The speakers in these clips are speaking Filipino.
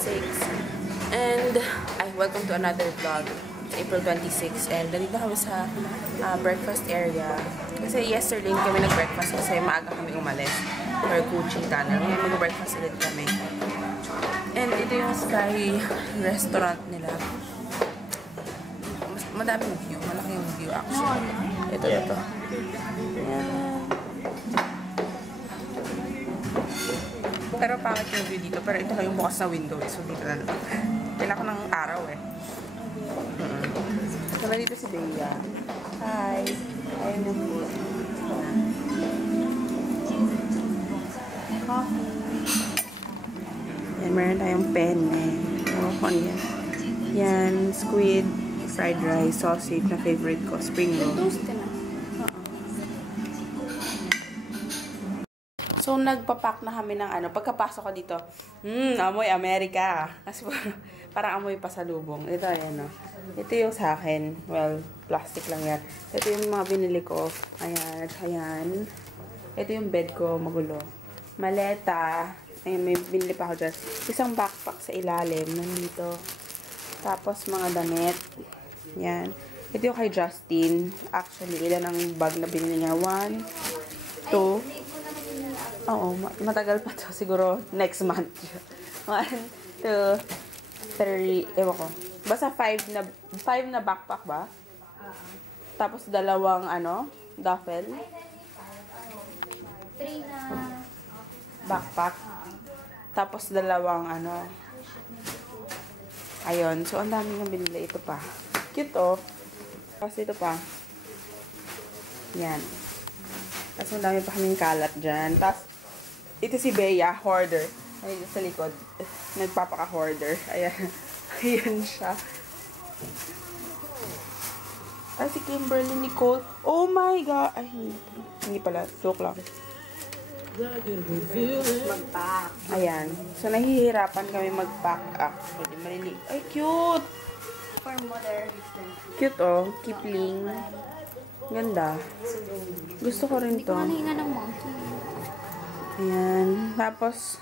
26. And, welcome to another vlog. It's April 26. And, nandito kami sa breakfast area. Kasi yesterday kami nag-breakfast kasi maaga kami umalis. For Kuching Tunnel. Ngayon mag-breakfast ulit kami. And, ito yung Sky restaurant nila. Madaming view. Malaki yung view actually. Ito. Ayan. Pero pangit yung view dito. Pero ito lang yung bukas na window. So dito na lang. Kailangan ko ng araw eh. So dito si Bea. Hi. Ayun yung food. Coffee. Yan, meron tayong penne. Ano ko yan? Yan, squid, fried rice, sausage na favorite ko. Spring roll. Toast ka na. So, nagpapak na kami ng ano. Pagkapasok ko dito, amoy Amerika. Kasi parang amoy pasalubong. Ito, ayan o. Ito yung sa akin. Well, plastic lang yan. Ito yung mga binili ko. Ayan, ayan. Ito yung bed ko, magulo. Maleta. Ayan, may binili pa ako dyan. Isang backpack sa ilalim. Nandito. Tapos, mga damit. Ayan. Ito yung kay Justin. Actually, ilan ang bag na binili niya? 1, 2, oo, matagal pa to. Siguro next month. 1, 2, 3, ewan ko. Basta 5 na backpack ba? Tapos dalawang duffel. 3 na backpack. Tapos dalawang ayun. So, ang dami nang binili. Ito pa. Cute oh. Kasi ito pa. Yan. Tapos ang dami pa kaming kalat dyan. Tapos, ito si Bea, hoarder. Ay, sa likod. Nagpapaka-hoarder. Ayan. Ayan siya. Ay, si Kimberly Nicole. Oh my God! Ay, hindi pala. Joke lang. mag-pack. Ayan. So, nahihirapan kami mag-pack actually. Malili. Ay, cute! For mother. Cute oh. Kipling. Ganda. Gusto ko rin to. Ano hinga ng monkey? Ayan. Tapos,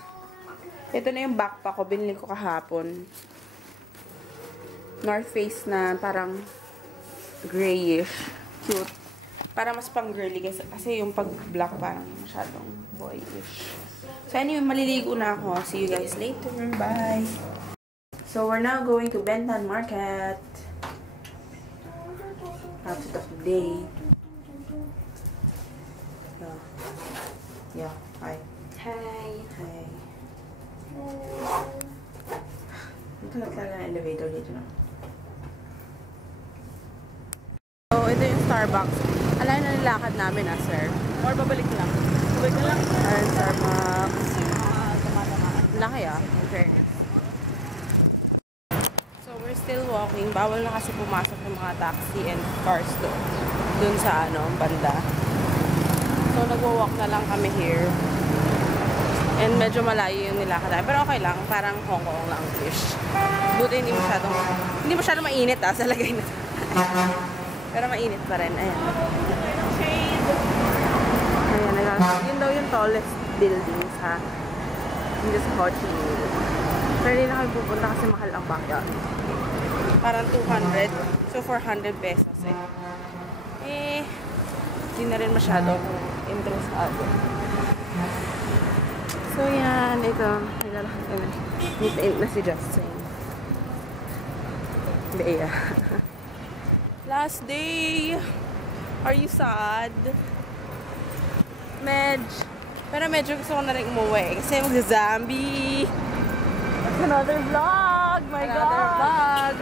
ito na yung backpack ko. Binili ko kahapon. North Face na parang grayish. Cute. Para mas pang girly kasi yung pag black parang masyadong boyish. So anyway, maliligo na ako. See you guys later. Bye! So we're now going to Bentan Market. Outfit of the day. Yeah. Hi. Hi. Hi. Ito na talaga ng elevator dito na. So, ito yung Starbucks. Alam na nilakad namin sir. Or babalik lang. Babalik na lang. Ayun, Starbucks. Laki in fairness. So, we're still walking. Bawal na kasi pumasok ng mga taxi and cars doon sa banda. So, nagwo-walk na lang kami here. And medyo malayo yung nilakad namin. Pero okay lang. Parang Hong Kong lang fish. Buti hindi masyadong mainit sa lagay na. Pero mainit pa rin. Ayan. Ayan. Yun daw yung tallest building sa Ho Chi Minh. Pero hindi na kami pupunta kasi mahal ang bakya. Parang 200. So, 400 pesos hindi na rin masyado interesado. So, yan. Ito. Meet na si Justin. Bea. Last day. Are you sad? Pero medyo gusto ko na rin umuwi. Kasi mag-zombie. Another vlog! My God! Another vlog.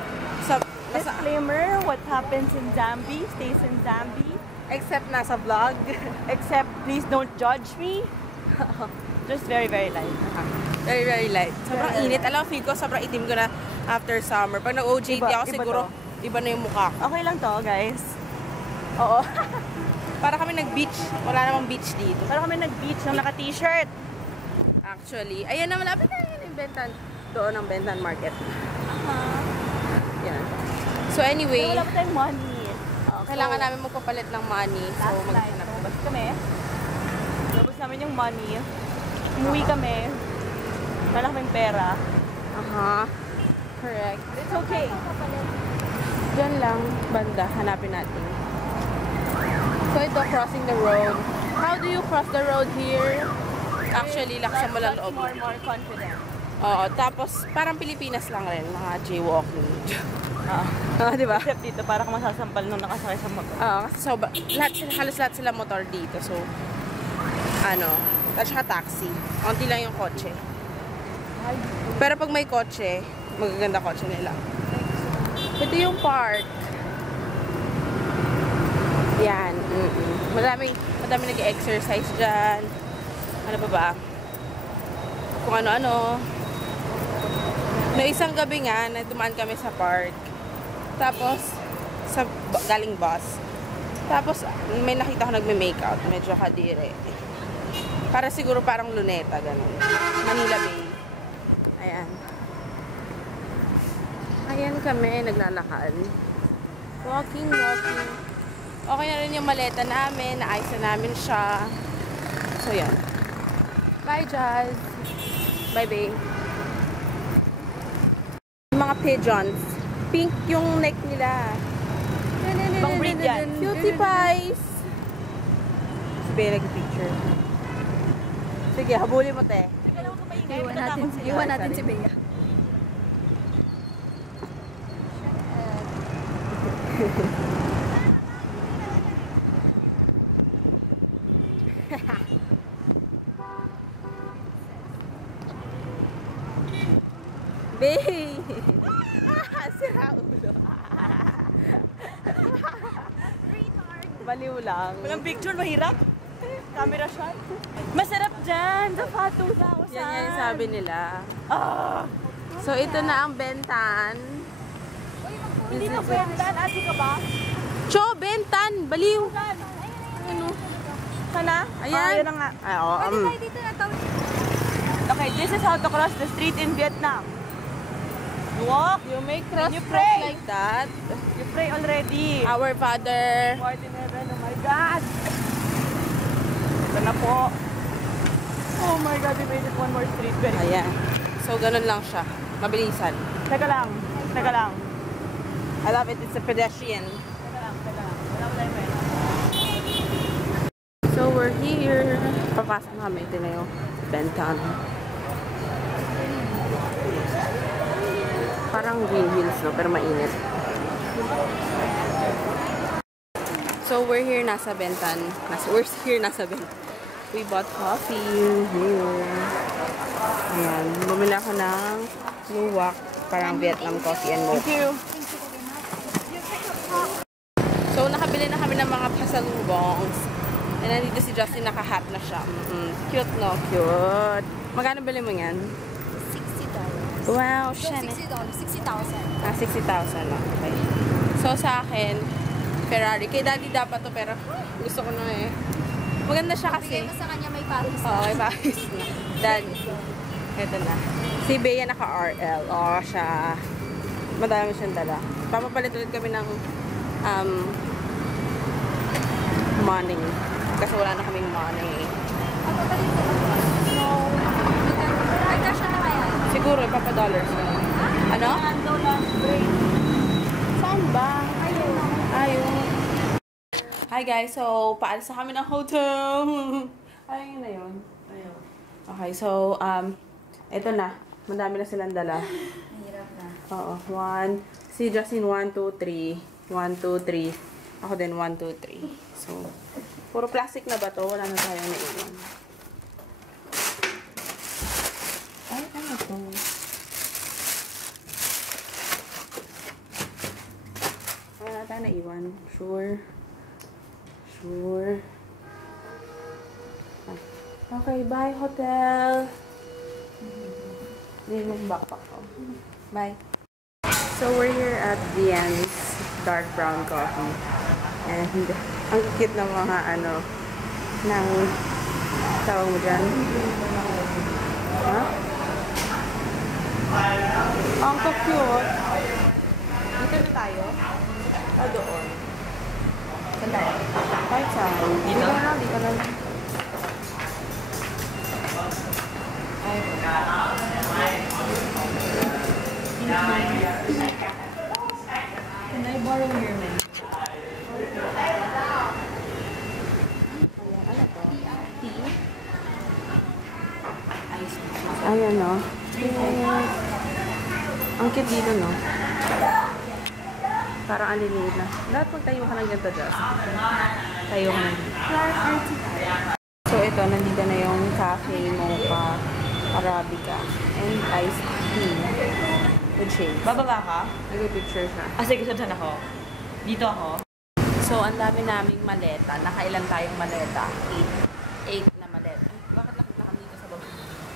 So, disclaimer, what happens in Zambie stays in Zambie. Except nasa vlog. Except, please don't judge me. Just very, very light. Very, very light. Sobrang init. Alam, feel ko sobrang itim ko na after summer. Pag nag-OJT ako, siguro, iba na yung mukha ko. Okay lang to, guys. Oo. Para kami nag-beach. Wala namang beach dito. Para kami nag-beach ng naka-t-shirt. Actually. Ayan na, malapit na yun yung Bentan. Doon ang Bentan Market. Yan. So anyway. Wala pa tayong money. Kailangan namin magpapalit ng money. So maghanap. Lumabas kami. Lumabas namin yung money. Umuwi kami. Wala kaming pera. Aha. Correct. It's okay. Diyan lang, banda. Hanapin natin. So ito, crossing the road. How do you cross the road here? Actually, laksan mo lang loob. More confident. Oo, tapos parang Pilipinas lang rin, mga jaywalking. Di ba? Except dito, para kang masasampal nung nakasakay sa motor. Kasi so, halos lahat sila motor dito. So, at saka taxi. Konti lang yung kotse. Pero pag may kotse, magaganda kotse nila. Ito yung park. Yan. Madami nag-exercise dyan. Ano pa ba? Kung ano-ano. No, isang gabi nga, dumaan kami sa park. Tapos, galing bus. Tapos, may nakita ko nagme-makeout. Medyo kadire. Para siguro parang Luneta, ganun. Manila Bay. Ayan. Ayan kami, naglalakad. Walking. Okay na rin yung maleta namin. Naayos na namin siya. So, yan. Bye, Jazz. Bye, babe. Yung mga pigeons. Pink yung neck nila. Ibang breed yan. Cutie pies. Sabi, nag-picture. Sige, habulin mo, te. Iwan natin si Bea. Bae! Sira ulo. Baliw lang. Walang picture, mahirap. Camera shot. Masarap dyan, sa Fatusa. Yan yung sabi nila. Ah! So, ito na ang Bentan. Hindi ka Bentan, ati ka ba? Cho, Bentan! Baliw! Ano? Sana? Ayan. Ayan na nga. Dito na tawid. Okay, this is how to cross the street in Vietnam. You walk, You may cross You pray. like that. you pray already. Our Father. Lord in heaven, oh my God! Ito na po. Oh my God, we made it one more street. Very good. Ayan. So, ganun lang siya. Mabilisan. Teka lang. I love it. It's a pedestrian. Wala ko tayong pera. So, we're here. Papasok na kami. Ito na yung Bentan. Parang Green Hills, no? Pero mainit. So, we're here nasa Bentan. Nasa Bentan. We bought coffee here. Ayan. Bumili ako ng luwak. Parang Vietnam coffee and milk. Thank you. So, nakabili na kami ng mga pasalubongs. And nandito si Justin, naka-hat na siya. Cute, no? Cute. Magkano bili mo yan? $60. Wow, No, siya na. $60. 60,000. 60,000 lang. Okay. So, sa akin, Ferrari. Kay Daddy dapat to, pero gusto ko na eh. Maganda siya kasi. Bigay mo sa kanya may Paris. Oo, may Paris na. Daddy. Ito na. Si Bea naka-RL. Oo, siya. Madami siyang dala. Papapalit ulit kami ng money. Kasi wala na kaming money. Ay, cash na kaya. Siguro, ipapa-dollars na. Ano? Saan ba? Ayun. Hi guys, so paalis na kami ng hotel. Ayun na yun. Okay, so eto na. Madami na silang dala. Mahirap na. Oo, si Justin 1, 2, 3. 1, 2, 3. Ako din 1, 2, 3. So, puro plastic na ba to? Wala na tayong naiwan. Ay, ano to? Wala na tayo naiwan. Sure. Okay, bye hotel. Hindi mo yung backpack ko. Bye. So, we're here at Vian's dark brown coffee. And, ang cute ng mga ng tawag mo dyan. Ha? Ang cute. Dito na tayo? O doon? Saan tayo? Kahit saan. Dito na lang, dito na lang. Ay. Borrow your menu. Ano to? Tea. Ice Ayan, no? Ang cute dito, no? Parang aliliit na. Lahat magtayo ka ng ganito, Just. Tayo ka ng So, ito, nandito na yung cafe, mocha, arabica, and iced tea. With shake. Bababa ka? Nag-picture siya. Ah, sige, saan ako? Dito ako? So, ang dami naming maleta. Nakailan tayong maleta? 8 na maleta. Bakit nakita kami dito sa baba?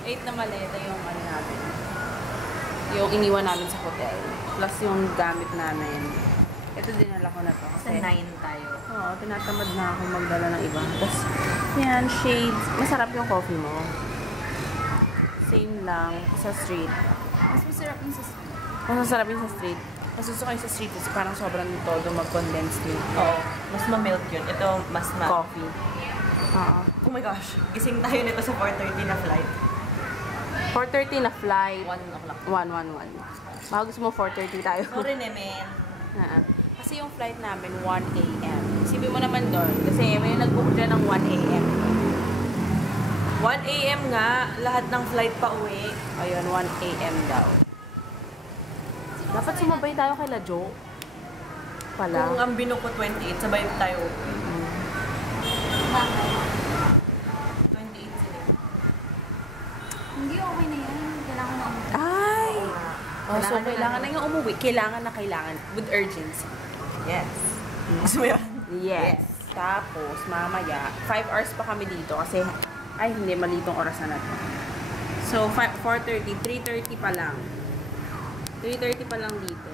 8 na maleta yung ano namin. Yung iniwan namin sa hotel. Plus yung gamit namin. Ito dinala ko na to. Sa 9 tayo. Oo, tinatamad na ako magdala ng iba. Tapos, yan, shades. Masarap yung coffee mo. Same lang sa street. Mas masarap yung sa street. Mas masarap yung sa street. Mas gusto ko yung sa street kasi parang sobrang todo mag-condense milk. Oo. Mas ma-milk yun. Ito, mas Coffee. Oo. Oh my gosh. Gising tayo nito sa 4:30 na flight. 4:30 na flight. 1 o'clock. 1:11. Baka gusto mo 4:30 tayo. Sorry, Nemen. Kasi yung flight namin 1 a.m. Isipin mo naman doon. Kasi may nag-book dyan ng 1 a.m. 1 a.m. nga. Lahat ng flight pa uwi. Ayun, 1 a.m. daw. Dapat sumabay tayo kay Lajo. Pala. Kung ang binuko 28, sabay tayo uwi. Bakit? 28 sila. Hindi, okay na yan. Kailangan na umuwi. Ay! Oh, so, Kailangan kailangan na na yung umuwi. Kailangan na kailangan. With urgency. Yes. Gusto mo yan? Yes. Tapos, mamaya, 5 hours pa kami dito kasi, ay, hindi, malitong oras na to. So, 4:30, 3:30 pa lang. 3:30 pa lang dito.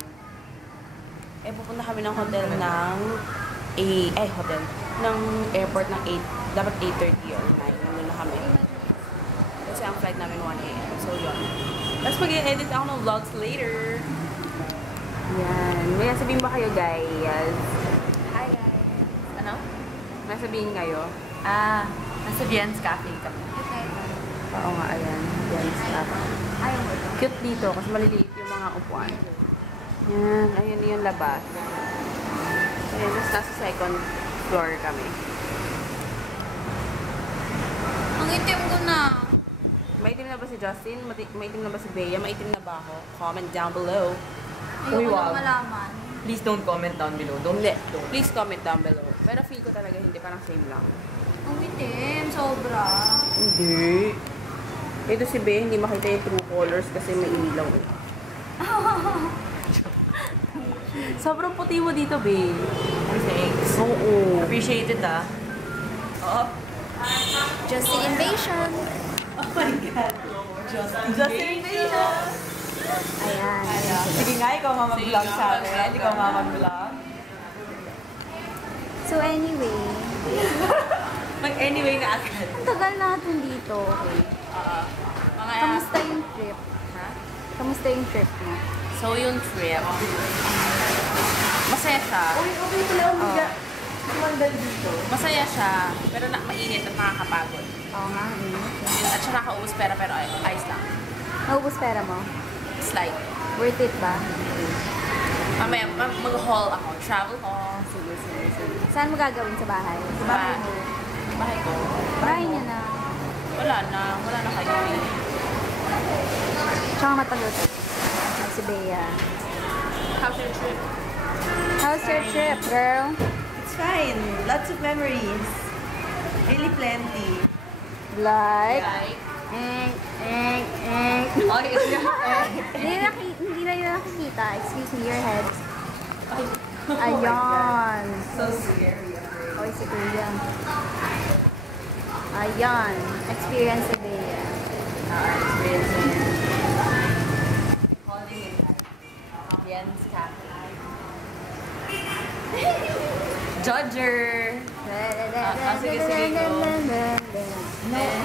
Eh, pupunta kami ng hotel ng, hotel, ng airport ng 8, dapat 8:30 or 9, nandun na kami. Kasi ang flight namin 1 a.m. So, yun. Tapos mag-edit ako ng vlogs later. Yan. May sabihin ba kayo, guys? Hi, guys. Ano? May sabihin kayo? Nasa Vien's Cafe kami. Okay. Oo nga, ayan. Yan, stop. Ayaw mo ito. Cute dito kasi maliliit yung mga upuan. Yan, ayun yung labas. Ayan, just nasa second floor kami. Ang itim ko na. Maitim na ba si Justin? Maitim na ba si Bea? Maitim na ba ako? Comment down below. Ayoko wag. lang malaman. Please don't comment down below. Hindi. Please comment down below. Pero feel ko talaga hindi, parang same lang. Ang itim, sobra. Hindi. Ito si Bea, hindi makita yung true colors kasi may ilaw. Sobrang puti mo dito, Bea. Thanks. Oo. Appreciate it, ah. Oo. Just the invasion. Oh my God. Just invasion. Ayan. Sige nga, ikaw mamag-vlog sa amin. Ikaw mamag-vlog. So anyway, Mag-anyway na agad. ang tagal natin dito. Okay. Kamusta yung trip? Ha? Kamusta yung trip mo? So, yung trip, masaya siya. Okay pala ang biga. Mandal dito. Masaya siya, pero mainit at nakakapagod. Oo nga. At siya nakaubos pera, pero ayos lang. Naubos pera mo? Slide. Worth it ba? Mamaya, mag-haul ako. Travel haul. Sige. Saan mo gagawin sa bahay? Sa bahay mo? Bahay ko. Bahay niya na. Wala na kayo. Tsaka matagal ka. Si Bea. How's your trip? How's your trip, girl? It's fine. Lots of memories. Really plenty. Like? Like? Okay. Hindi na yun nakikita. Excuse me, your head. Ayan. So scary. Oy, si Kuya. Ayan. Experience si Bea. Vien's Cafe. Judger. Sige, go.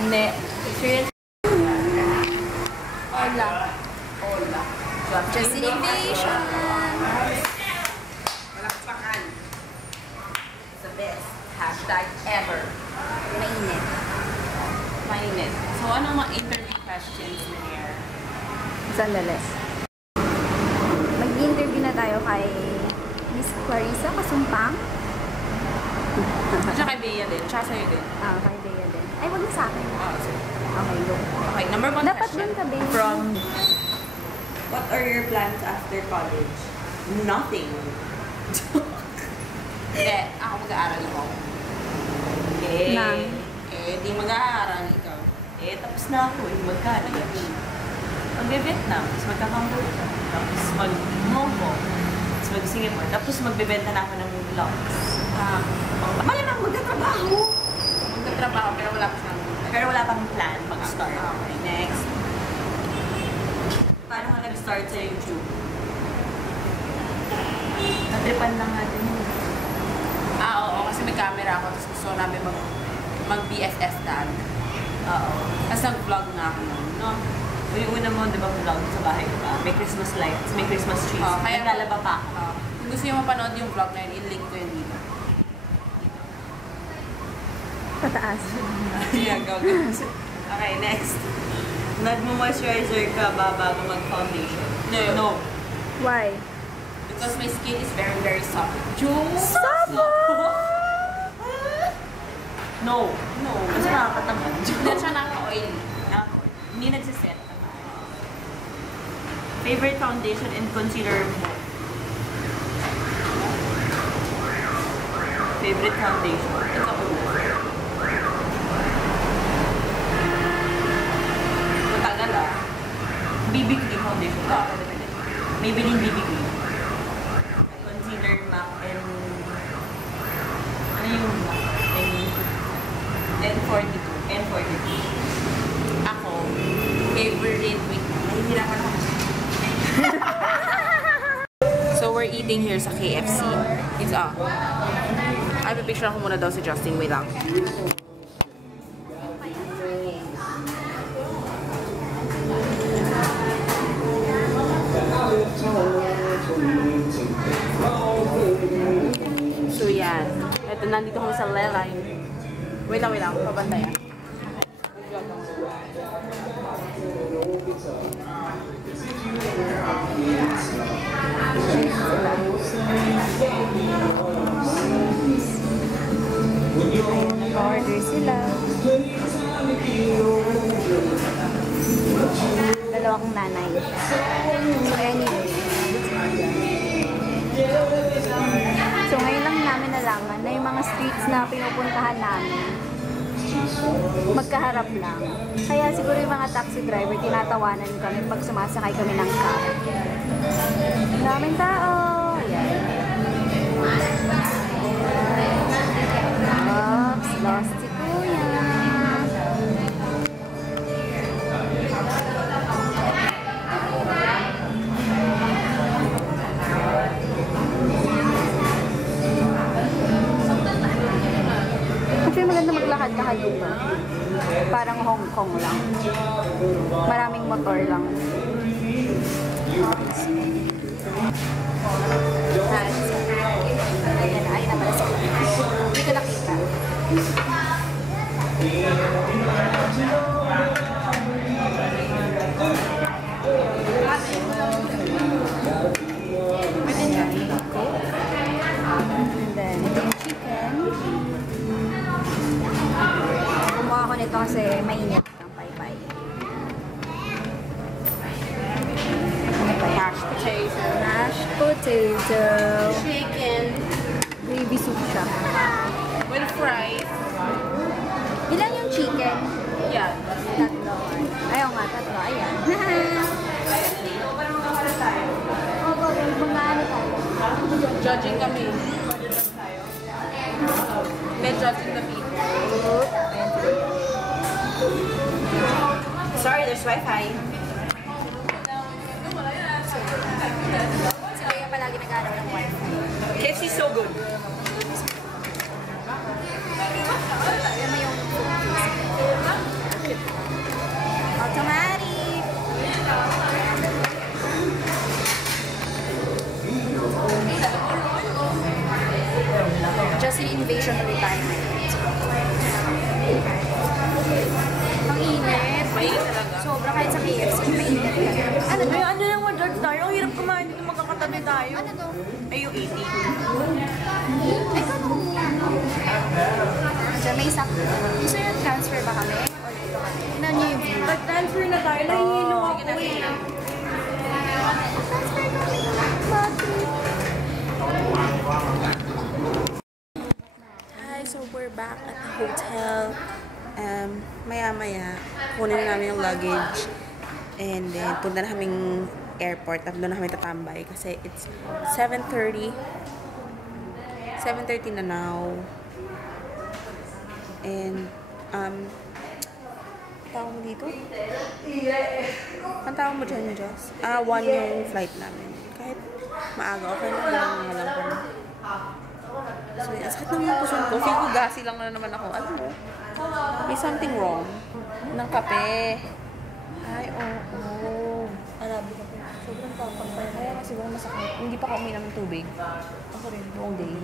Ne. Experience. Hola. Just an invasion. Malakpakan. The best hashtag ever. Mainit. Mainit. So, anong mga interview questions na here? Sandali. Mag-interview na tayo kay Miss Clarissa Kasumpang. Siya kay Bea din. Siya sa'yo din. Ah, kay Bea din. Ay, wag na sa akin. Sige. Okay, go. Okay, number 1 Dapat question. dun ka, Bea. From, what are your plans after college? Nothing. Hindi, ako mag-aaral ako. Nang? Di mag-aaral ikaw. Tapos na ako mag-college. Mag-Vietnam, tapos magka-Cambodia, tapos mag-Hong Kong, tapos mag-Singapore, tapos magbebenta na ako ng vlogs. Malamang magtatrabaho! Magtatrabaho, pero wala pang plan mag-start. Okay, next. Paano ka nag-start sa YouTube? Natripan lang natin yun. Oo, kasi may camera ako, tapos gusto namin mag-BFF tag. Oo. Tapos nag-vlog na ako nun, no? Yung una mo, di ba, vlog sa bahay ka ba? May Christmas lights, may Christmas trees. Kaya naglalaba pa ako. Kung gusto nyo mapanood yung vlog na yun, i-link ko yun dito. Pataas. Yeah, go. Okay, next. Nagmo-moisturizer ka ba bago mag-foundation? No. Why? Because my skin is very, very soft. Soft! No. Kasi nakakatamad. Hindi siya naka-oily. Hindi nagsiset. Favorite foundation and concealer mo? Favorite foundation? Ikaw po. Matagal BB Cream foundation. Maybelline BB Cream. Concealer, MAC, and... Ano yung MAC? N42. N42. Ako, favorite week. Nahihirapan ako. So, we're eating here sa KFC. It's ay, pipicture ako muna daw si Justin. Wait lang. So, yan. Ito, nandito kami sa Leline. Wait lang. Pabantayan. Nag-order sila. Dalawa kong nanay. So anyway. So ngayon lang namin nalaman na yung mga streets na pinupuntahan namin magkaharap lang. Kaya siguro yung mga taxi driver tinatawanan kami pag sumasakay kami ng car. Daming tao. Ayan. Oops, lost si Kuya. Actually, maganda maglakad-lakad dito. Parang Hong Kong lang. Maraming motor lang. Ayun na pala sila. Hindi ko nakita. And then, ito yung chicken. Kumuha ko nito kasi mainit ang paypay. Mashed potato. Mashed potato. Chicken. Gravy soup siya. With fries. Ilan yung chicken? Yeah. Tatlo. Ayaw nga, tatlo. Ayan. Oh, bakit? Mga ano tayo? Judging kami. May judging the people. Sorry, there's Wi-Fi. Si Kuya palagi nag-aaral ng wifi. KFC is so good. Alam mo yung automatic. Just an invasion of retirement. Ang init. Mainit talaga. Sobra kahit sa KFC, mainit talaga. Ano lang mo, George tayo? Ang hirap kumain dito magkakatabi tayo. Ano to? Ay, yung 80. So, may sakto. Gusto nyo transfer ba kami? Or dito kami? Tignan nyo yung view. Pag-transfer na tayo, nahihilo ako Sige na, sige na. eh. Transfer kami. Bakit? Hi, so we're back at the hotel. Maya-maya, kunin na namin yung luggage. And then, punta na kaming airport. Tapos doon na kami tatambay. Kasi it's 7:30. 7:30 na now. And, tawag mo dito? Ang tawag mo dyan, Diyos? 1 yung flight namin. Kahit maaga, okay na lang. Alam ko na. So, ang sakit naman yung puson ko. Feel ko gassy lang na naman ako. Alam mo, may something wrong. Ng kape. Ay, oo. Arabi ka po. Sobrang papagpay. Kaya nga siguro masakit. Hindi pa ako uminom ng tubig. Ako rin. Buong day.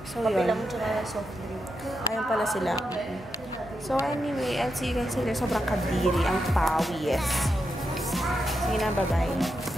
So, Kape yun. lang tsaka soft drink. Ayun pala sila. So, anyway, I'll see you guys later. Sobrang kadiri. Ang pawis. Sige na, bye-bye.